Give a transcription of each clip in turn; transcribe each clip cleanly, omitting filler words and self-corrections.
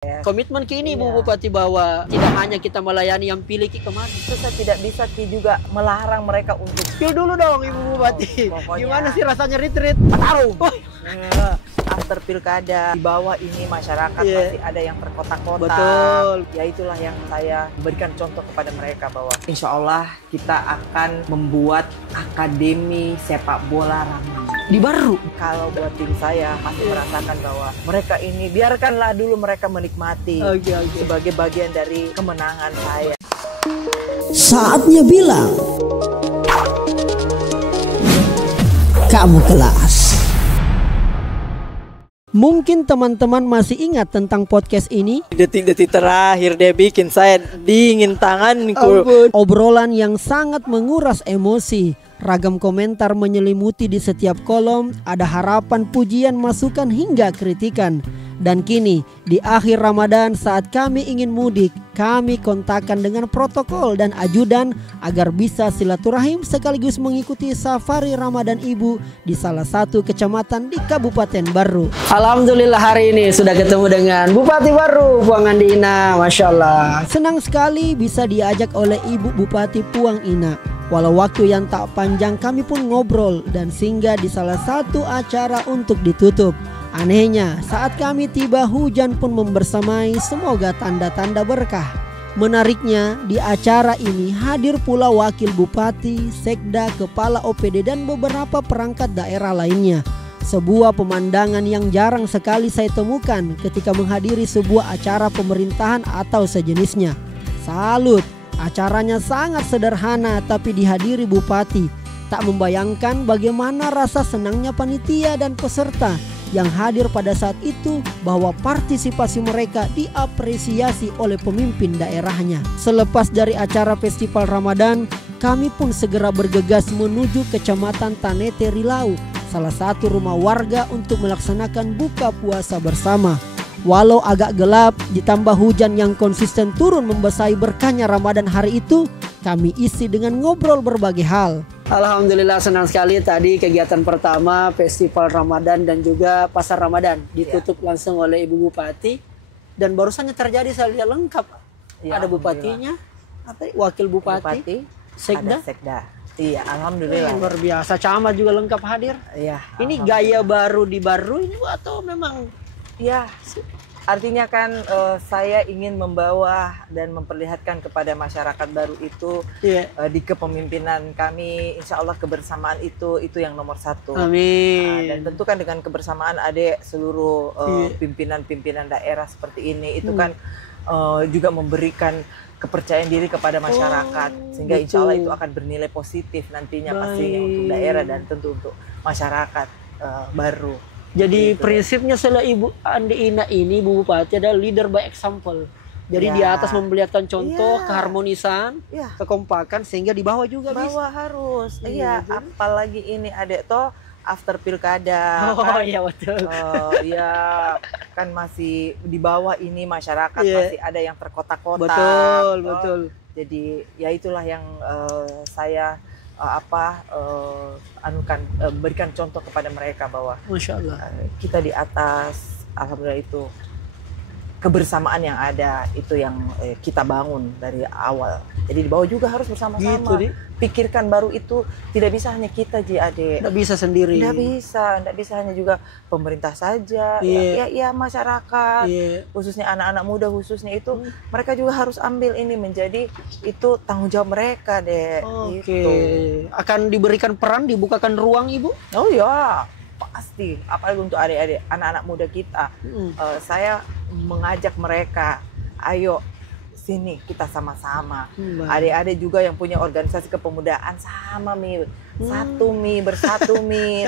Komitmen kini Bu Bupati bahwa tidak hanya kita melayani yang pilih kemarin. Kita tidak bisa juga melarang mereka untuk Spill dulu dong Ibu Bupati. Pokoknya Gimana sih rasanya retreat? Matarum. After pilkada di bawah ini masyarakat masih ada yang terkotak-kotak. Betul. Ya itulah yang saya berikan contoh kepada mereka bahwa insya Allah kita akan membuat akademi sepak bola ramah. Di Baru. Kalau buat tim saya masih merasakan bahwa mereka ini biarkanlah dulu mereka menikmati sebagai bagian dari kemenangan saya. Saatnya bilang kamu kelas. Mungkin teman-teman masih ingat tentang podcast ini. Detik-detik terakhir dia bikin saya dingin tanganku. Obrolan yang sangat menguras emosi. Ragam komentar menyelimuti di setiap kolom. Ada harapan, pujian, masukan hingga kritikan. Dan kini di akhir Ramadan saat kami ingin mudik, kami kontakkan dengan protokol dan ajudan agar bisa silaturahim sekaligus mengikuti safari Ramadan Ibu di salah satu kecamatan di Kabupaten Baru. Alhamdulillah hari ini sudah ketemu dengan Bupati Baru Puang Andi Ina, Masya Allah. Senang sekali bisa diajak oleh Ibu Bupati Puang Ina. Walau waktu yang tak panjang kami pun ngobrol dan singgah di salah satu acara untuk ditutup. Anehnya saat kami tiba hujan pun membersamai, semoga tanda-tanda berkah. Menariknya di acara ini hadir pula wakil bupati, sekda, kepala OPD dan beberapa perangkat daerah lainnya. Sebuah pemandangan yang jarang sekali saya temukan ketika menghadiri sebuah acara pemerintahan atau sejenisnya. Salut, acaranya sangat sederhana tapi dihadiri bupati. Tak membayangkan bagaimana rasa senangnya panitia dan peserta yang hadir pada saat itu bahwa partisipasi mereka diapresiasi oleh pemimpin daerahnya. Selepas dari acara festival Ramadan, kami pun segera bergegas menuju Kecamatan Tanete Rilau, salah satu rumah warga untuk melaksanakan buka puasa bersama. Walau agak gelap ditambah hujan yang konsisten turun membasahi berkahnya Ramadan hari itu, kami isi dengan ngobrol berbagai hal. Alhamdulillah senang sekali tadi kegiatan pertama festival Ramadan dan juga pasar Ramadan ditutup langsung oleh Ibu Bupati dan barusannya terjadi saya lihat lengkap. Ada bupatinya, wakil bupati, sekda. Ada sekda. Iya, alhamdulillah. Luar biasa, camat juga lengkap hadir. Iya. Ini gaya baru di Baru ini atau memang? Ya, artinya kan saya ingin membawa dan memperlihatkan kepada masyarakat Baru itu di kepemimpinan kami, insya Allah kebersamaan itu yang nomor satu. Amin. Dan tentu kan dengan kebersamaan adik seluruh pimpinan-pimpinan daerah seperti ini itu kan juga memberikan kepercayaan diri kepada masyarakat sehingga insya Allah itu akan bernilai positif nantinya pastinya untuk daerah dan tentu untuk masyarakat Baru. Jadi prinsipnya setelah Ibu Andi Ina ini, Bu Bupati adalah leader by example. Jadi di atas memperlihatkan contoh keharmonisan, kekompakan sehingga di bawah juga bisa. Harus. Iya, apalagi ini adik toh after pilkada. Oh iya betul. Ya kan masih di bawah ini masyarakat masih ada yang terkotak-kotak. Betul. Jadi ya itulah yang saya berikan contoh kepada mereka bahwa Masya Allah kita di atas, alhamdulillah itu kebersamaan yang ada itu yang kita bangun dari awal. Jadi di bawah juga harus bersama-sama. Gitu, pikirkan Baru itu tidak bisa hanya kita adik. Tidak bisa sendiri. Tidak bisa hanya juga pemerintah saja. Ya masyarakat, khususnya anak-anak muda khususnya itu mereka juga harus ambil ini menjadi itu tanggung jawab mereka deh. Gitu. Akan diberikan peran, dibukakan ruang Ibu? Oh ya pasti. Apalagi untuk adik-adik anak-anak muda kita. Saya mengajak mereka, ayo sini kita sama-sama. Adik-adik juga yang punya organisasi kepemudaan sama bersatu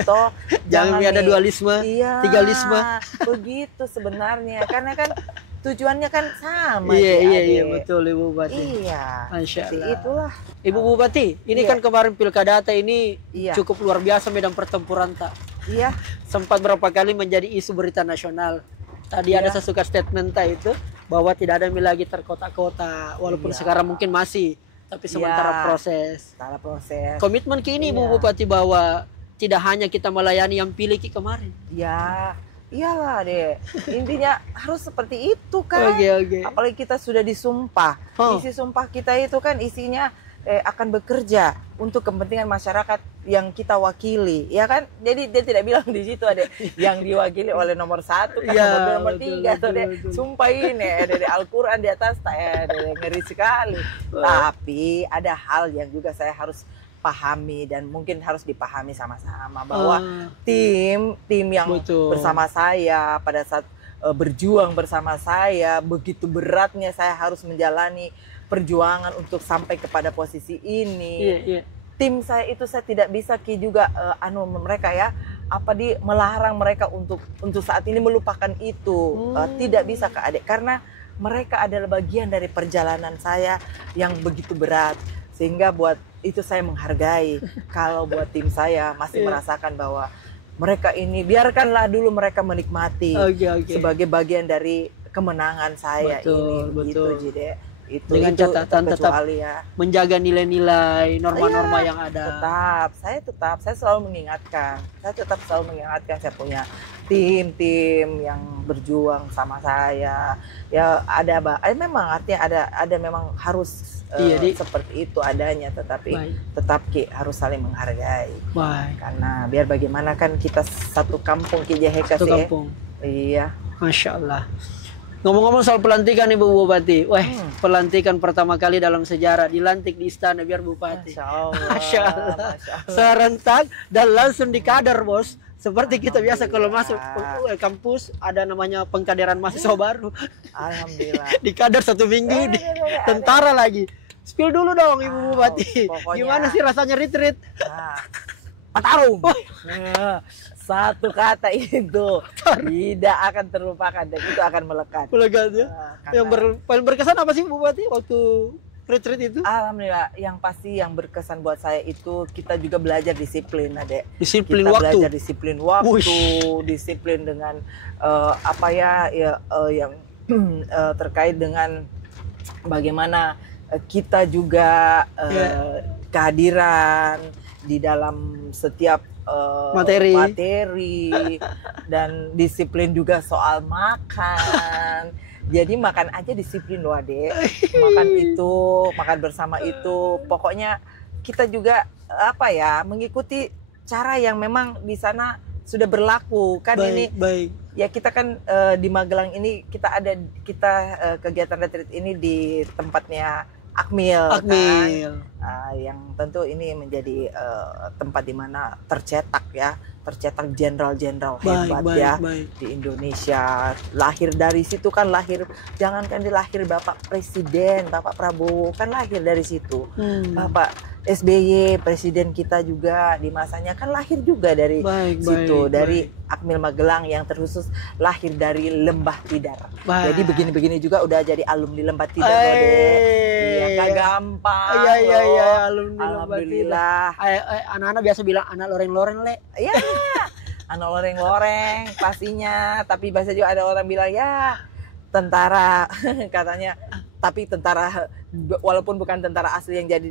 toh. Jangan ada dualisme, tigalisme. Begitu sebenarnya karena kan tujuannya kan sama. Iya betul Ibu Bupati. Iya. Masya Allah. Itulah. Ibu Bupati, ini kan kemarin pilkada ini cukup luar biasa medan pertempuran tak. Iya. Sempat berapa kali menjadi isu berita nasional. Tadi ada saya suka statement itu bahwa tidak ada lagi terkotak-kotak, walaupun sekarang mungkin masih, tapi sementara proses. Komitmen kini Bu Bupati bahwa tidak hanya kita melayani yang pilih kemarin. Ya, Iyalah deh, intinya harus seperti itu kan. Oke. Apalagi kita sudah disumpah. Isi sumpah kita itu kan isinya akan bekerja untuk kepentingan masyarakat yang kita wakili, ya kan? Jadi dia tidak bilang di situ ada yang diwakili oleh nomor 1, kan, nomor 3 atau deh. Sumpah ini ada Al-Quran di atas, ngeri sekali. Tapi ada hal yang juga saya harus pahami dan mungkin harus dipahami sama-sama bahwa tim yang bersama saya pada saat berjuang bersama saya, begitu beratnya saya harus menjalani perjuangan untuk sampai kepada posisi ini. Tim saya itu saya tidak bisa juga mereka ya melarang mereka untuk saat ini melupakan itu. Tidak bisa Kak Ade, karena mereka adalah bagian dari perjalanan saya yang begitu berat. Sehingga buat itu saya menghargai kalau buat tim saya masih merasakan bahwa mereka ini biarkanlah dulu mereka menikmati sebagai bagian dari kemenangan saya ini. Gitu Jide. Itu dengan catatan tetap ya menjaga nilai-nilai, norma-norma yang ada. Saya selalu mengingatkan. Saya tetap selalu mengingatkan saya punya tim yang berjuang sama saya. Ya memang artinya ada memang harus seperti itu adanya, tetapi tetap harus saling menghargai. Karena biar bagaimana kan kita satu kampung Kijeheka sih. Kampung. Iya. Masya Allah. Ngomong-ngomong soal pelantikan Ibu Bupati, pelantikan pertama kali dalam sejarah, dilantik di istana biar Bupati. Masya Allah. Serentak dan langsung dikader bos. Seperti kita biasa kalau masuk kampus ada namanya pengkaderan mahasiswa baru. Alhamdulillah. Dikader 1 minggu, tentara lagi. Spill dulu dong Ibu Bupati. Gimana sih rasanya retreat? Patarung. Satu kata itu tidak akan terlupakan dan itu akan melekat. Ya. Yang paling berkesan apa sih Bu Bupati waktu retreat itu? Alhamdulillah, yang pasti yang berkesan buat saya itu kita juga belajar disiplin, Adek. Disiplin kita waktu. Belajar disiplin waktu, disiplin dengan yang terkait dengan bagaimana kita juga kehadiran di dalam setiap materi dan disiplin juga soal makan. Jadi makan aja disiplin loh Adek. Makan bersama itu. Pokoknya kita juga mengikuti cara yang memang di sana sudah berlaku kan. Ya kita kan di Magelang ini kita kegiatan retreat ini di tempatnya Akmil. Kan? Yang tentu ini menjadi tempat di mana tercetak jenderal-jenderal hebat di Indonesia. Lahir dari situ kan, jangankan dilahir Bapak Presiden, Bapak Prabowo kan lahir dari situ. Bapak SBY, presiden kita juga di masanya kan lahir juga dari situ, dari Akmil Magelang yang terkhusus lahir dari Lembah Tidar. Jadi begini-begini juga udah jadi alumni Lembah Tidar loh deh. Iya, gak gampang. Iya, alhamdulillah. Anak-anak biasa bilang anak loreng-loreng le. Iya, anak loreng-loreng pastinya. Tapi biasa juga ada orang bilang ya tentara katanya. Tapi tentara walaupun bukan tentara asli yang jadi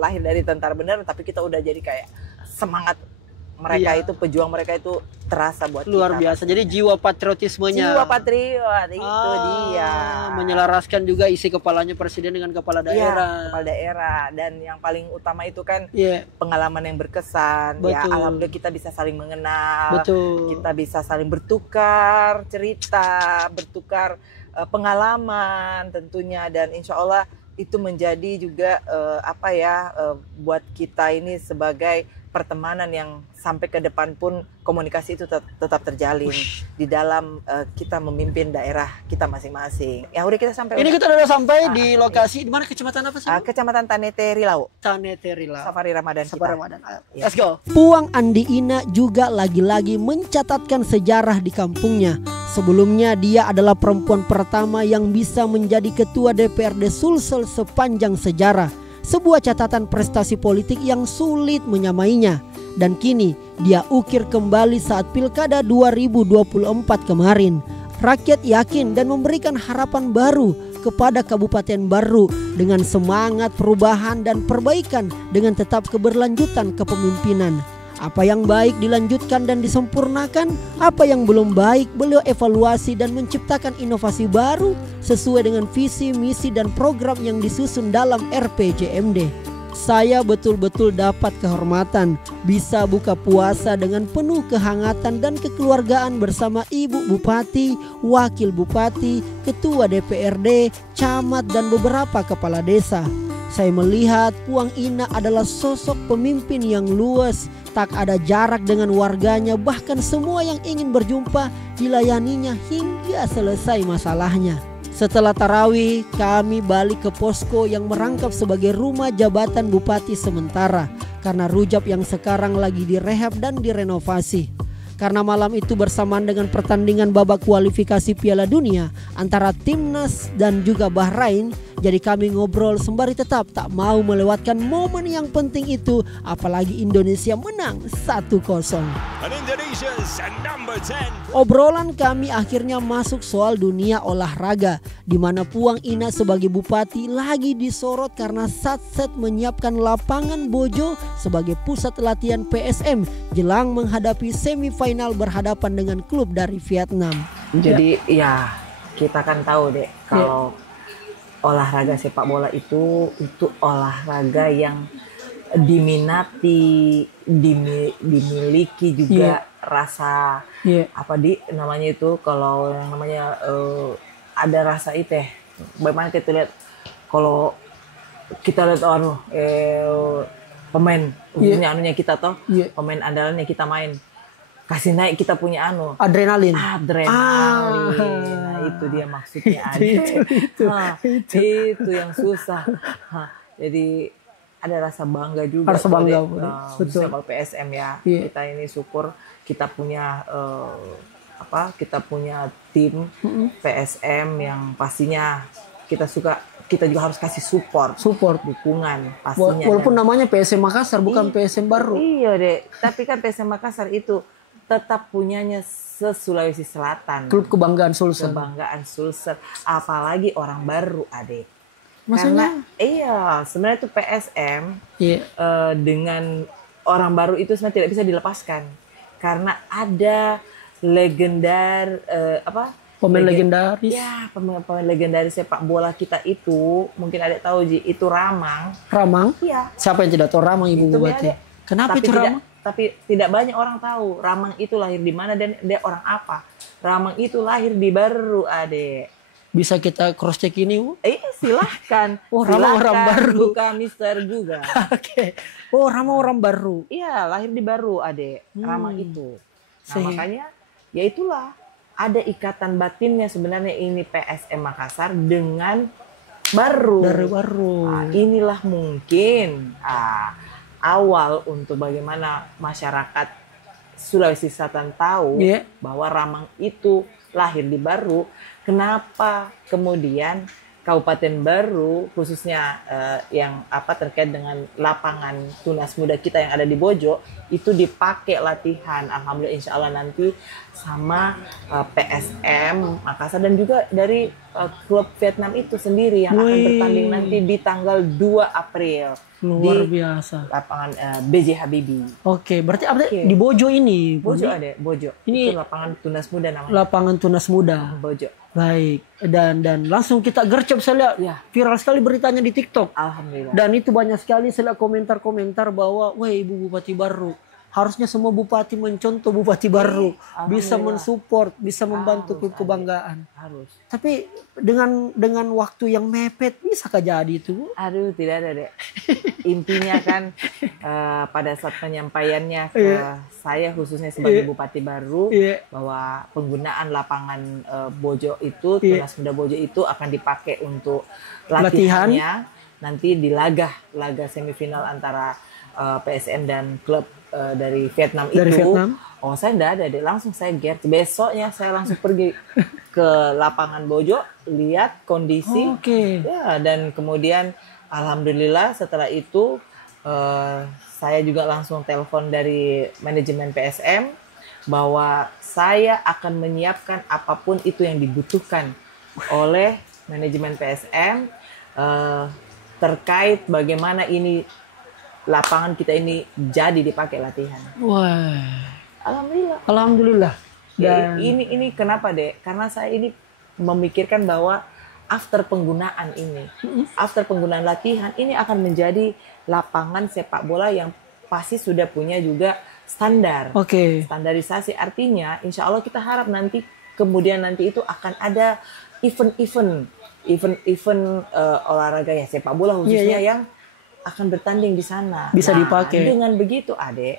lahir dari tentara benar, tapi kita udah jadi kayak semangat mereka itu, pejuang mereka itu terasa buat luar kita. Biasa. Jadi jiwa patriotismenya. Jiwa patriot itu dia. Menyelaraskan juga isi kepalanya presiden dengan kepala daerah. Kepala daerah, dan yang paling utama itu kan pengalaman yang berkesan. Ya alhamdulillah kita bisa saling mengenal. Kita bisa saling bertukar cerita, bertukar pengalaman tentunya, dan insya Allah itu menjadi juga buat kita ini sebagai pertemanan yang sampai ke depan pun komunikasi itu tetap terjalin di dalam kita memimpin daerah kita masing-masing. Ya udah kita sampai. Ini kita udah sampai di lokasi di mana, kecamatan apa sih? Kecamatan Tanete Rilau. Safari Ramadan. Let's go. Puang Andi Ina juga lagi-lagi mencatatkan sejarah di kampungnya. Sebelumnya dia adalah perempuan pertama yang bisa menjadi ketua DPRD Sulsel sepanjang sejarah. Sebuah catatan prestasi politik yang sulit menyamainya. Dan kini dia ukir kembali saat Pilkada 2024 kemarin. Rakyat yakin dan memberikan harapan baru kepada Kabupaten Baru dengan semangat perubahan dan perbaikan dengan tetap keberlanjutan kepemimpinan. Apa yang baik dilanjutkan dan disempurnakan, apa yang belum baik beliau evaluasi dan menciptakan inovasi baru sesuai dengan visi, misi dan program yang disusun dalam RPJMD. Saya betul-betul dapat kehormatan bisa buka puasa dengan penuh kehangatan dan kekeluargaan bersama Ibu Bupati, Wakil Bupati, Ketua DPRD, Camat dan beberapa kepala desa. Saya melihat Puang Ina adalah sosok pemimpin yang luas, tak ada jarak dengan warganya, bahkan semua yang ingin berjumpa dilayaninya hingga selesai masalahnya. Setelah tarawih, kami balik ke posko yang merangkap sebagai rumah jabatan bupati sementara karena Rujab yang sekarang lagi direhab dan direnovasi. Karena malam itu bersamaan dengan pertandingan babak kualifikasi Piala Dunia antara Timnas dan juga Bahrain, jadi kami ngobrol sembari tetap tak mau melewatkan momen yang penting itu, apalagi Indonesia menang 1-0. Obrolan kami akhirnya masuk soal dunia olahraga, di mana Puang Ina sebagai bupati lagi disorot karena Satset menyiapkan lapangan Bojo sebagai pusat latihan PSM jelang menghadapi semifinal berhadapan dengan klub dari Vietnam. Jadi ya kita kan tahu deh kalau olahraga sepak bola itu olahraga yang diminati, dimiliki juga rasa namanya itu kalau yang namanya ada rasa itu bagaimana kita lihat kalau kita lihat pemain anunya kita pemain andalannya kita main kasih naik kita punya adrenalin. Nah, itu dia maksudnya itu yang susah. Jadi ada rasa bangga juga. Rasa bangga, betul. Kalau PSM ya, kita ini syukur kita punya kita punya tim PSM yang pastinya kita juga harus kasih support dukungan pastinya. Walaupun namanya PSM Makassar bukan PSM Baru. Iya deh, tapi kan PSM Makassar itu tetap punyanya se-Sulawesi Selatan. Klub kebanggaan Sulsel. Apalagi orang baru, Adek. Maksudnya? Karena sebenarnya itu PSM dengan orang baru itu sebenarnya tidak bisa dilepaskan. Karena ada pemain legendaris. Ya, pemain legendaris sepak bola kita itu, mungkin Adek tahu itu Ramang. Ramang? Iya. Siapa yang tidak tahu Ramang, Ibu Bupati? Kenapa itu Ramang? Tapi tidak banyak orang tahu Ramang itu lahir di mana dan dia orang apa. Ramang itu lahir di Baru, Adek. Bisa kita cross check ini, Bu? Silahkan. Ramang orang baru. Buka Mister juga. Oke. Ramang orang baru. Iya, lahir di Baru, Adek. Ramang itu. Nah, makanya ya itulah ada ikatan batinnya sebenarnya ini PSM Makassar dengan Baru. Dari Baru. Nah, inilah mungkin awal untuk bagaimana masyarakat Sulawesi Selatan tahu bahwa Ramang itu lahir di Baru. Kenapa kemudian Kabupaten Baru khususnya yang terkait dengan lapangan Tunas Muda kita yang ada di Bojo itu dipakai latihan. Alhamdulillah insya Allah nanti sama PSM Makassar dan juga dari klub Vietnam itu sendiri yang akan bertanding nanti di tanggal 2 April. Luar biasa. Lapangan BJ Habibie. Oke, berarti di Bojo ini. Bojo ada, Bojo. Ini itu lapangan Tunas Muda namanya. Lapangan Tunas Muda. Bojo. Baik. Dan langsung kita gercep, saya lihat viral sekali beritanya di TikTok. Alhamdulillah. Dan itu banyak sekali saya lihat komentar-komentar bahwa wah Ibu Bupati Baru. Harusnya semua bupati mencontoh Bupati Baru, bisa mensupport, bisa membantu klub kebanggaan. Harus. Tapi dengan waktu yang mepet bisa jadi itu? Aduh, tidak ada deh. Intinya kan pada saat penyampaiannya ke saya khususnya sebagai Bupati Baru bahwa penggunaan lapangan Bojo itu, Tunas Muda Bojo itu akan dipakai untuk latihannya nanti di laga semifinal antara PSM dan klub dari Vietnam itu. Oh, saya enggak ada deh, langsung saya besoknya saya langsung pergi ke lapangan Bojo, lihat kondisi. Ya, dan kemudian alhamdulillah setelah itu saya juga langsung telepon dari manajemen PSM bahwa saya akan menyiapkan apapun itu yang dibutuhkan oleh manajemen PSM terkait bagaimana ini lapangan kita ini jadi dipakai latihan. Wah. Alhamdulillah. Alhamdulillah. Dan ini kenapa deh? Karena saya ini memikirkan bahwa after penggunaan ini, after penggunaan latihan ini akan menjadi lapangan sepak bola yang pasti sudah punya juga standar. Oke. Standarisasi artinya, insya Allah kita harap nanti kemudian nanti itu akan ada event olahraga ya sepak bola khususnya yang akan bertanding di sana. Bisa dipakai. Dengan begitu, Adek,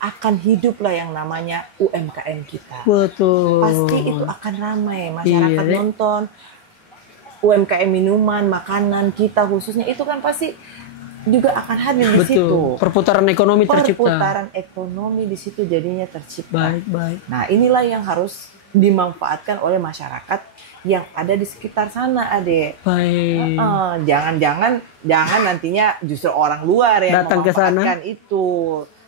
akan hiduplah yang namanya UMKM kita. Betul. Pasti itu akan ramai, masyarakat nonton, UMKM minuman, makanan kita khususnya itu kan pasti juga akan hadir di situ. Perputaran ekonomi tercipta. Perputaran ekonomi di situ jadinya tercipta. Baik. Nah, inilah yang harus dimanfaatkan oleh masyarakat yang ada di sekitar sana, Adek. Baik. Jangan nantinya justru orang luar yang datang ke sana memanfaatkan itu.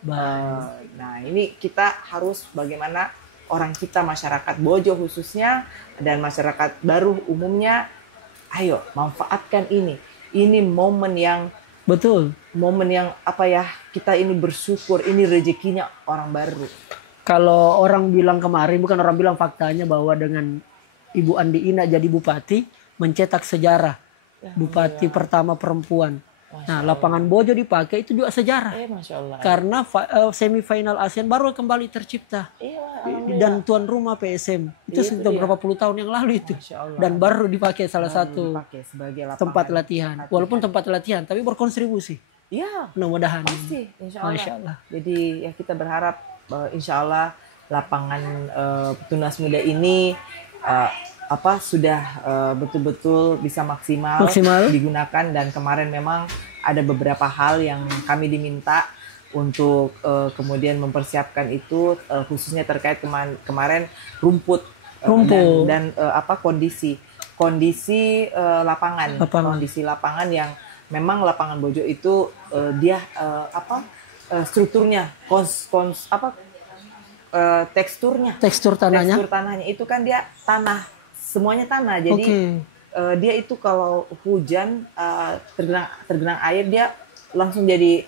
Baik. Nah, ini kita harus bagaimana orang kita, masyarakat Bojo khususnya dan masyarakat baru umumnya, ayo manfaatkan ini. Ini momen yang betul. Momen yang apa ya, kita ini bersyukur, ini rezekinya orang baru. Kalau orang bilang kemarin, bukan orang bilang, faktanya bahwa dengan Ibu Andi Ina jadi bupati, mencetak sejarah. Bupati pertama perempuan. Nah, lapangan Bojo dipakai itu juga sejarah. Masya Allah. Karena semifinal ASEAN baru kembali tercipta. Dan tuan rumah PSM. Itu sudah berapa puluh tahun yang lalu itu. Dan baru dipakai salah satu tempat latihan. Walaupun tempat latihan, tapi berkontribusi. Iya. Mudah-mudahan. Pasti, insya Allah. Masya Allah. Jadi ya kita berharap insya Allah lapangan Tunas Muda ini sudah betul-betul bisa maksimal digunakan, dan kemarin memang ada beberapa hal yang kami diminta untuk kemudian mempersiapkan itu, khususnya terkait kemarin rumput. Dan kondisi lapangan. Kondisi lapangan yang memang lapangan Bojo itu dia strukturnya tekstur tanahnya itu kan dia tanah, semuanya tanah. Jadi dia itu kalau hujan tergenang air dia langsung jadi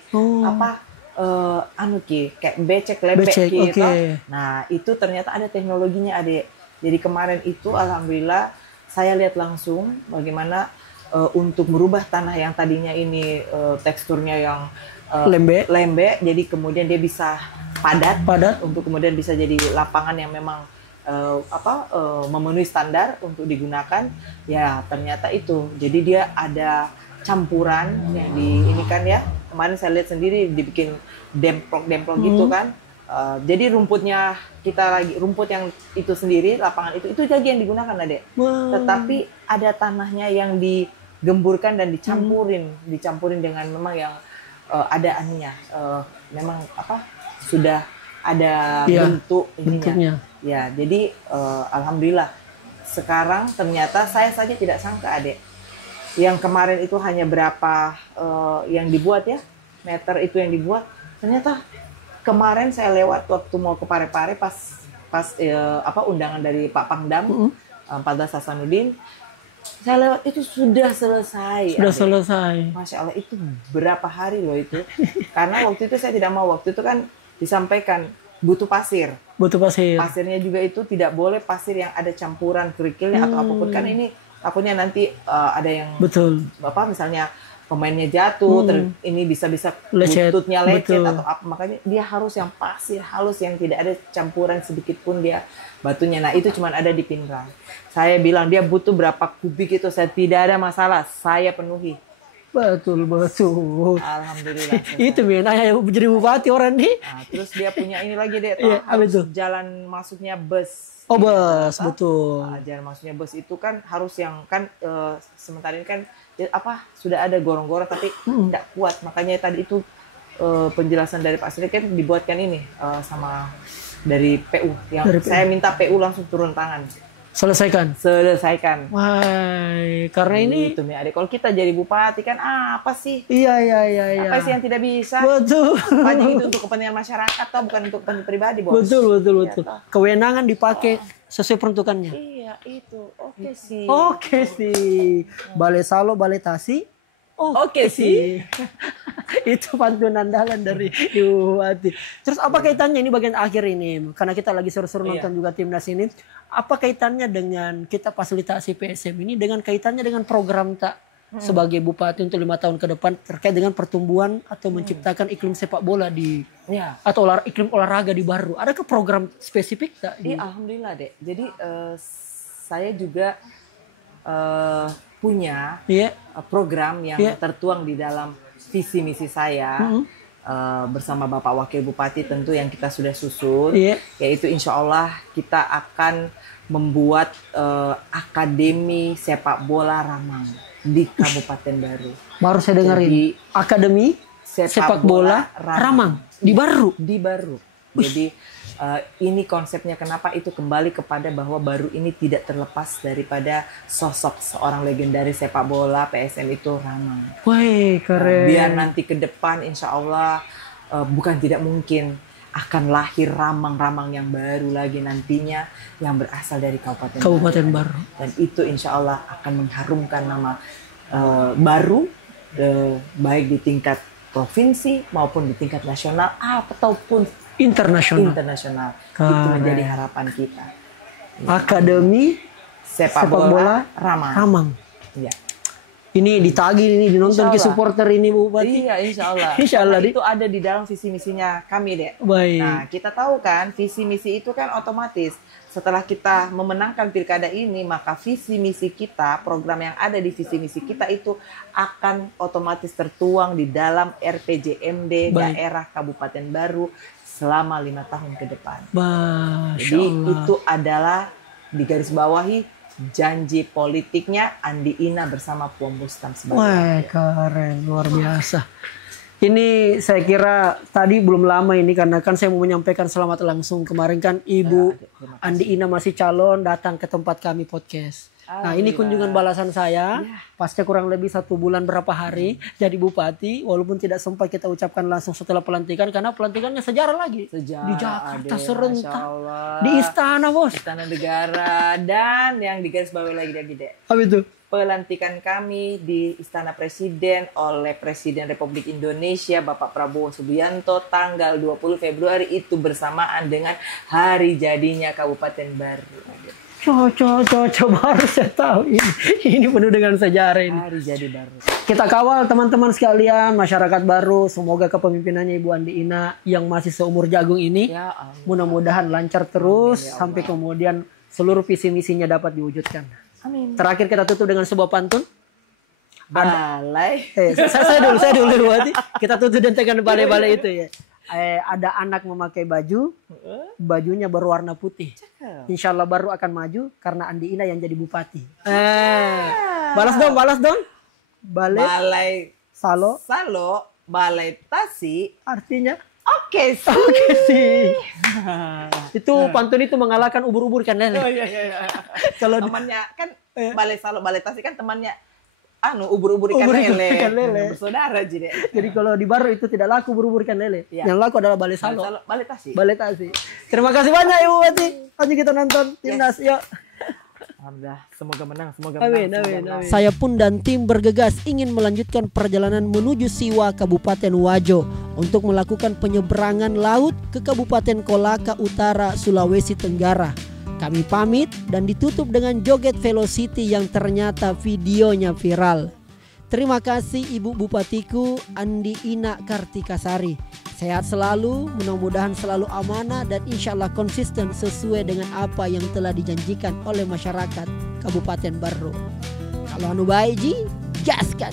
kayak becek lebek gitu. Nah, itu ternyata ada teknologinya, Adek. Jadi kemarin itu alhamdulillah saya lihat langsung bagaimana untuk merubah tanah yang tadinya ini teksturnya yang lembek, jadi kemudian dia bisa padat untuk kemudian bisa jadi lapangan yang memang memenuhi standar untuk digunakan. Ya, ternyata itu. Jadi dia ada campuran yang ini kan ya. Kemarin saya lihat sendiri dibikin demplok gitu kan. Jadi rumputnya rumput yang itu sendiri, lapangan itu lagi yang digunakan, Adek. Tetapi ada tanahnya yang digemburkan dan dicampurin dengan memang yang ada aninya. Memang sudah ada bentuknya. Ya, jadi alhamdulillah sekarang ternyata saya saja tidak sangka, Adek. Yang kemarin itu hanya berapa yang dibuat ya, meter itu yang dibuat. Ternyata kemarin saya lewat waktu mau ke Parepare pas undangan dari Pak Pangdam, Padahal Hasanuddin. Saya lewat itu sudah selesai. Masya Allah, itu berapa hari loh itu. Karena waktu itu saya tidak mau, waktu itu kan disampaikan butuh pasir. Pasirnya juga itu tidak boleh pasir yang ada campuran kerikilnya atau apapun, kan ini takutnya nanti ada yang misalnya pemainnya jatuh, ini bisa bututnya lecet atau apa. Makanya dia harus yang pasir halus yang tidak ada campuran sedikit pun dia batunya. Nah, itu cuma ada di Pinrang. Saya bilang dia butuh berapa kubik itu, saya tidak ada masalah, saya penuhi. Betul. Alhamdulillah. Itu menanya jadi bupati orang nih. Nah, terus dia punya ini lagi deh, jalan masuknya bus. Bus, betul. Jalan masuknya bus itu kan harus yang kan sementara ini kan sudah ada gorong-gorong tapi tidak kuat. Makanya tadi itu penjelasan dari Pak Sri kan dibuatkan ini sama dari PU yang saya minta PU langsung turun tangan. Selesaikan. Wah, karena ini itu nih, Adik. Kalau kita jadi bupati kan apa sih? Iya. Apa sih yang tidak bisa? Betul. Banyak itu untuk kepentingan masyarakat atau bukan untuk kepentingan pribadi, Bos. Betul. Kewenangan dipakai sesuai peruntukannya. Iya, itu. Oke sih. Balai Salo, Balai Tasi. Oke sih. Itu pantun andalan dari Ibu Bupati. Terus apa kaitannya ini bagian akhir ini? Karena kita lagi seru-seru nonton juga timnas ini. Apa kaitannya dengan kita fasilitasi PSM ini dengan kaitannya dengan program tak sebagai bupati untuk 5 tahun ke depan terkait dengan pertumbuhan atau menciptakan iklim sepak bola di atau iklim olahraga di Barru? Adakah program spesifik tak? Iya, alhamdulillah Dek. Jadi saya juga punya program yang tertuang di dalam visi misi saya bersama Bapak Wakil Bupati tentu yang kita sudah susun, yaitu insya Allah kita akan membuat akademi sepak bola Ramang di Kabupaten Baru. Baru saya dengerin. Akademi sepak bola Ramang di Baru. Di Baru. Jadi ini konsepnya kenapa itu kembali kepada bahwa Baru ini tidak terlepas daripada sosok seorang legendaris sepak bola PSM itu Ramang. Wih, keren. Biar nanti ke depan insya Allah bukan tidak mungkin akan lahir Ramang-Ramang yang baru lagi nantinya yang berasal dari Kabupaten Baru. Dan itu insya Allah akan mengharumkan nama Baru baik di tingkat provinsi maupun di tingkat nasional ataupun internasional. Itu menjadi harapan kita. Akademi sepak bola Ramang. Ya. Ini ditagih, ini dinonton ke supporter ini Bu Bupati. Iya, insya Allah. Insya Allah. Itu ada di dalam visi misinya kami, Dek. Baik. Nah, kita tahu kan visi misi itu kan otomatis setelah kita memenangkan pilkada ini, maka visi misi kita, program yang ada di visi misi kita itu akan otomatis tertuang di dalam RPJMD daerah Kabupaten Baru selama 5 tahun ke depan. Jadi itu adalah digarisbawahi janji politiknya Andi Ina bersama Puan Bustam sebagai. Wah, keren, luar biasa. Ini saya kira tadi belum lama ini karena kan saya mau menyampaikan selamat langsung. Kemarin kan Ibu Andi Ina masih calon datang ke tempat kami podcast. Nah ini kunjungan balasan saya, pasca kurang lebih 1 bulan berapa hari jadi bupati, walaupun tidak sempat kita ucapkan langsung setelah pelantikan karena pelantikannya sejarah lagi di Jakarta serentak di Istana Bos, Istana Negara, dan yang digarisbawahi lagi Dek. Apa itu? Pelantikan kami di Istana Presiden oleh Presiden Republik Indonesia Bapak Prabowo Subianto tanggal 20 Februari itu bersamaan dengan hari jadinya Kabupaten Baru. Cocok baru saya tahu ini penuh dengan sejarah ini. Hari jadi Baru. Kita kawal teman-teman sekalian, masyarakat Baru, semoga kepemimpinannya Ibu Andi Ina yang masih seumur jagung ini mudah-mudahan lancar terus sampai kemudian seluruh visi misinya dapat diwujudkan. Amin. Terakhir kita tutup dengan sebuah pantun. Balai. Saya dulu berarti kita tutup dengan balai-balai itu ya. Ada anak memakai baju, bajunya berwarna putih. Insya Allah Baru akan maju karena Andi Ina yang jadi bupati. Balas dong. Balai Salo, balai Tasi. artinya Oke sih. Itu pantun itu mengalahkan ubur-ubur kan Lele. Oh, iya. Kalau temannya kan Balai Salo, Balai Tasi kan temannya ubur-ubur ikan lele. Bersaudara jadi. Jadi kalau di Baru itu tidak laku ubur-ubur ikan lele. Yang laku adalah Balai Salo. Balai Tasi. Balai Tasi. Terima kasih banyak Ibu Bupati. Lanjut kita nonton timnas. Yuk. Alhamdulillah, semoga menang. Amin. Saya pun dan tim bergegas ingin melanjutkan perjalanan menuju Siwa Kabupaten Wajo untuk melakukan penyeberangan laut ke Kabupaten Kolaka Utara, Sulawesi Tenggara. Kami pamit dan ditutup dengan joget Velocity yang ternyata videonya viral. Terima kasih Ibu Bupatiku Andi Ina Kartikasari. Sehat selalu, mudah-mudahan selalu amanah dan insya Allah konsisten sesuai dengan apa yang telah dijanjikan oleh masyarakat Kabupaten Baru. Kalau anu baiji, gaskan.